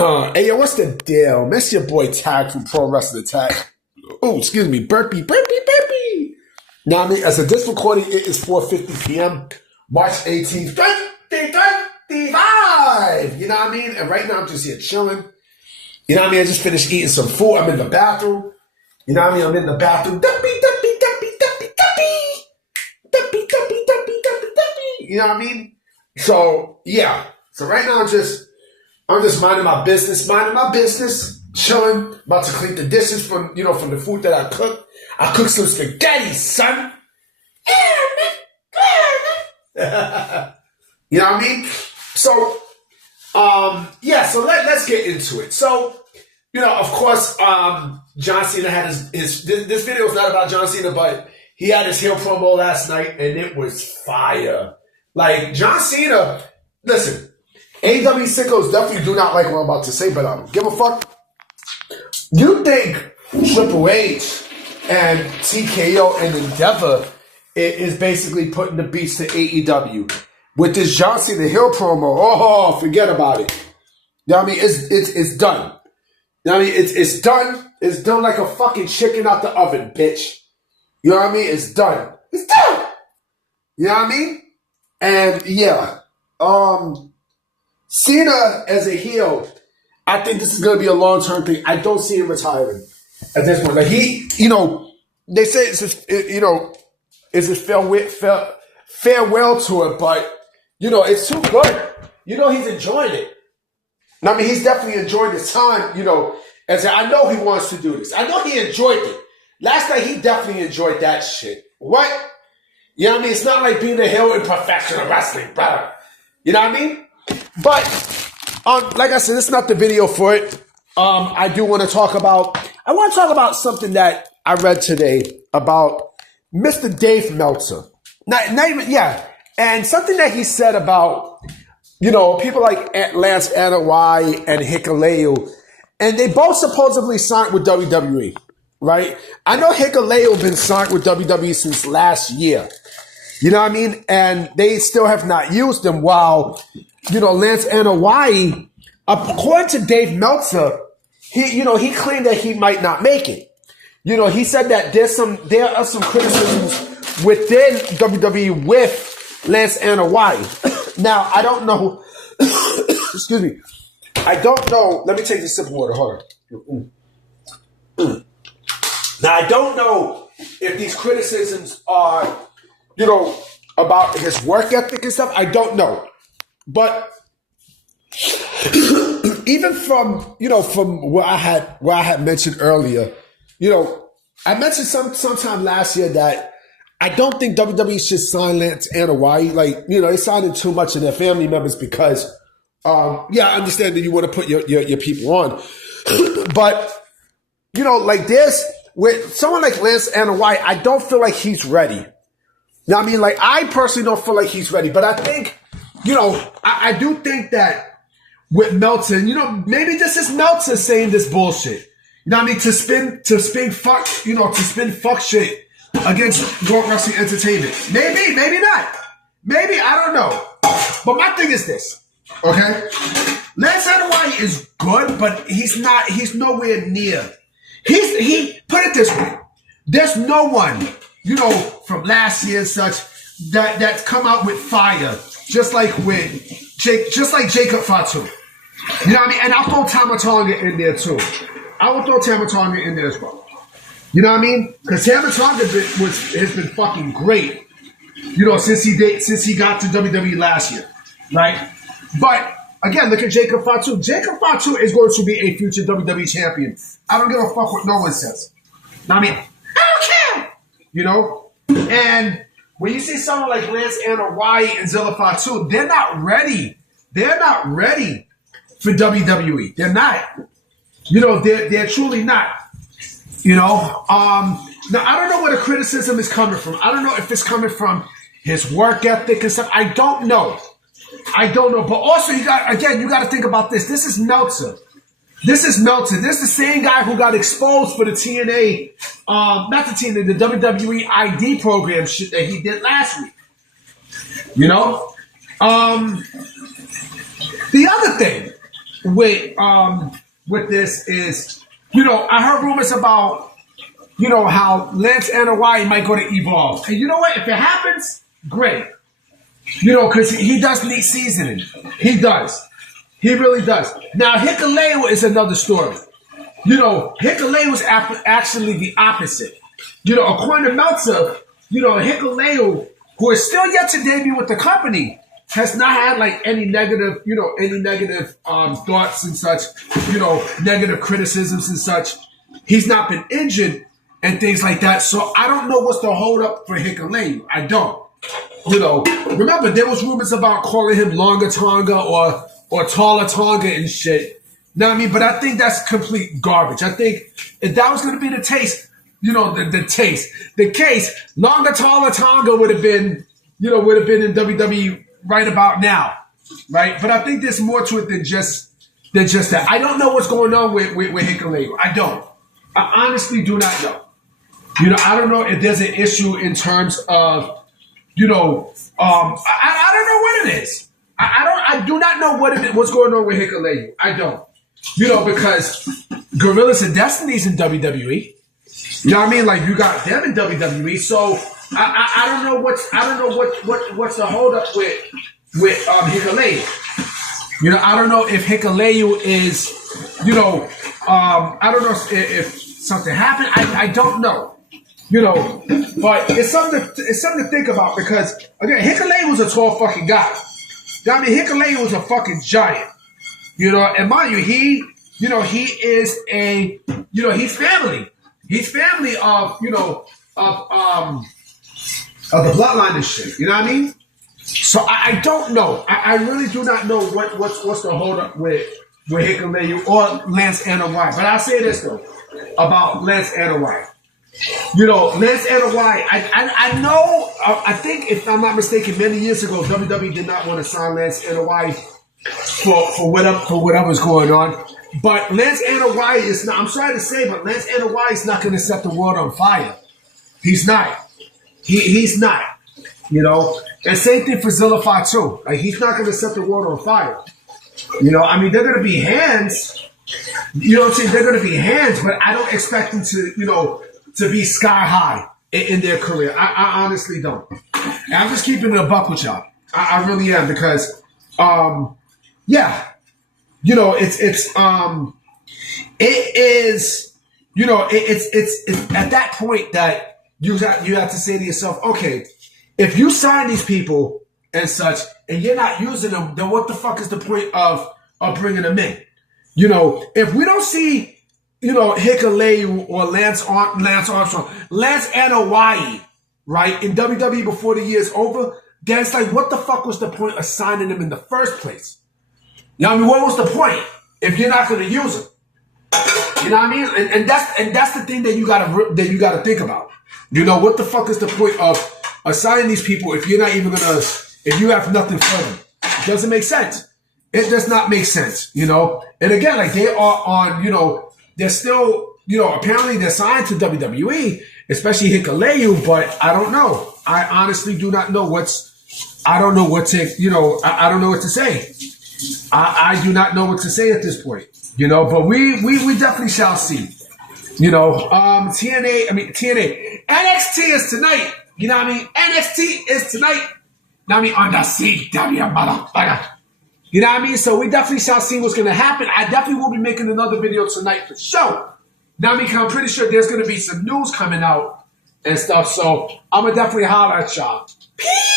Hey, yo, what's the deal? Miss your boy Tag from Pro Wrestling Attack. Oh, excuse me, burpee. Now, I mean, as of this recording, it is 4:50 p.m., March 18th, 2025. You know what I mean? And right now, I'm just here chilling. You know what I mean? I just finished eating some food. I'm in the bathroom. You know what I mean? I'm in the bathroom. You know what I mean? So, yeah. So right now, I'm just minding my business, chilling, about to clean the dishes from the food that I cooked. I cooked some spaghetti, son. You know what I mean? So, so let's get into it. So, of course, John Cena had his this video is not about John Cena, but he had his heel promo last night, and it was fire. Like, John Cena, listen, AEW sickos definitely do not like what I'm about to say, but I don't give a fuck. You think Triple H and TKO and Endeavor is basically putting the beats to AEW with this John Cena heel promo? Oh, forget about it. You know what I mean? It's done. You know what I mean? It's done. It's done like a fucking chicken out the oven, bitch. You know what I mean? It's done. It's done. You know what I mean? And yeah, Cena as a heel, I think this is going to be a long-term thing. I don't see him retiring at this point. Like they say it's just, it's just farewell to it, but, it's too good. He's enjoying it. I mean, he's definitely enjoying his time, as I know he wants to do this. I know he enjoyed it. Last night, he definitely enjoyed that shit. What? You know what I mean? It's not like being a heel in professional wrestling, brother. You know what I mean? But, like I said, it's not the video for it. I want to talk about something that I read today about Mr. Dave Meltzer. And something that he said about, people like Lance Anoa'i and Hikuleo, and they both supposedly signed with WWE, right? I know Hikuleo been signed with WWE since last year. You know what I mean? And they still have not used them, while, Lance Anoa'i, according to Dave Meltzer, he claimed that he might not make it. He said that there are some criticisms within WWE with Lance Anoa'i. Now, I don't know. Excuse me. I don't know. Let me take this sip of water. Hold on. Now, I don't know if these criticisms are, about his work ethic and stuff. I don't know. But even from what I had mentioned earlier, I mentioned sometime last year that I don't think WWE should sign Lance Anoa'i. Like, they signed too much of their family members because, I understand that you want to put your people on. But, like this, with someone like Lance Anoa'i, I don't feel like he's ready. You know what I mean? Like, I personally don't feel like he's ready. But I think, I do think that with Meltzer, maybe this is Meltzer saying this bullshit. You know what I mean? To spin fuck shit against World Wrestling Entertainment. Maybe not. Maybe, I don't know. But my thing is this, okay? Lance Anoa'i is good, but he's nowhere near. He put it this way. There's no one, from last year and such, that's come out with fire, just like Jacob Fatu. You know what I mean? And I'll throw Tama Tonga in there too. I will throw Tama Tonga in there as well. You know what I mean? Because Tama Tonga has been fucking great, since he got to WWE last year, right? But again, look at Jacob Fatu. Jacob Fatu is going to be a future WWE champion. I don't give a fuck what no one says. I mean, I don't care. And when you see someone like Lance Anoa'i and Zilla Fatu, they're not ready. They're not ready for WWE. They're not. They're truly not. Now I don't know where the criticism is coming from. I don't know if it's coming from his work ethic and stuff. I don't know. But also, you got to think about this. This is Meltzer. This is the same guy who got exposed for the TNA, not the TNA, the WWE ID program shit that he did last week. The other thing, with this is, I heard rumors about, how Lance Anoa'i might go to Evolve. And you know what? If it happens, great. Because he does need seasoning. He does. He really does. Now, Hikuleo is another story. Hikuleo is actually the opposite. According to Meltzer, Hikuleo, who is still yet to debut with the company, has not had like any negative thoughts and such, negative criticisms and such. He's not been injured and things like that. So I don't know what's the hold up for Hikuleo. I don't. Remember there was rumors about calling him Longer Tonga or Taller Tonga and shit. Know what I mean? But I think that's complete garbage. I think if that was going to be the taste, the case, Longer Taller Tonga would have been in WWE right about now, right? But I think there's more to it than just that. I don't know what's going on with Hikuleo. I don't. I honestly do not know. I don't know if there's an issue in terms of, I don't know what it is. I do not know what's going on with Hikuleo. I don't. Because Gorillas of Destiny's in WWE. You know what I mean? Like you got them in WWE. So I don't know what's the hold up with Hikuleo. I don't know if Hikuleo is, I don't know if something happened. I don't know. But it's something to think about because again, Hikuleo was a tall fucking guy. I mean, Hikuleo was a fucking giant. And mind you, he is he's family. He's family of the bloodline and shit. You know what I mean? So I don't know. I really do not know what's the hold up with Hikuleo or Lance Anoa'i. But I'll say this though about Lance Anoa'i. Lance Anoa'i, I know, I think if I'm not mistaken, many years ago, WWE did not want to sign Lance Anoa'i for whatever's going on. But Lance Anoa'i is not, I'm sorry to say, but Lance Anoa'i is not going to set the world on fire. He's not. He's not. And same thing for Zilla too. Like, he's not going to set the world on fire. I mean, they're going to be hands. You know what I'm saying? They're going to be hands, but I don't expect them to, to be sky high in their career. I honestly don't. And I'm just keeping it a buck with y'all. I really am because, yeah, it's at that point that you have to say to yourself, okay, if you sign these people and such, and you're not using them, then what the fuck is the point of bringing them in? If we don't see, Hikuleo or Lance Armstrong, Lance Anoa'i, right, in WWE before the year's over, then it's like, what the fuck was the point of signing them in the first place? I mean, what was the point if you're not going to use them? You know what I mean? And that's the thing that you gotta think about. What the fuck is the point of signing these people if you're not even gonna, if you have nothing for them? It doesn't make sense. It does not make sense. And again, like they are on, they're still, apparently they're signed to WWE, especially Hikuleo, but I don't know. I honestly do not know I don't know what to, I don't know what to say. I do not know what to say at this point, but we definitely shall see. TNA, NXT is tonight. You know what I mean? NXT is tonight. You know what I mean? On the CW, motherfucker. You know what I mean? So we definitely shall see what's going to happen. I definitely will be making another video tonight for sure. Now, because I'm pretty sure there's going to be some news coming out and stuff. So I'm going to definitely holler at y'all. Peace.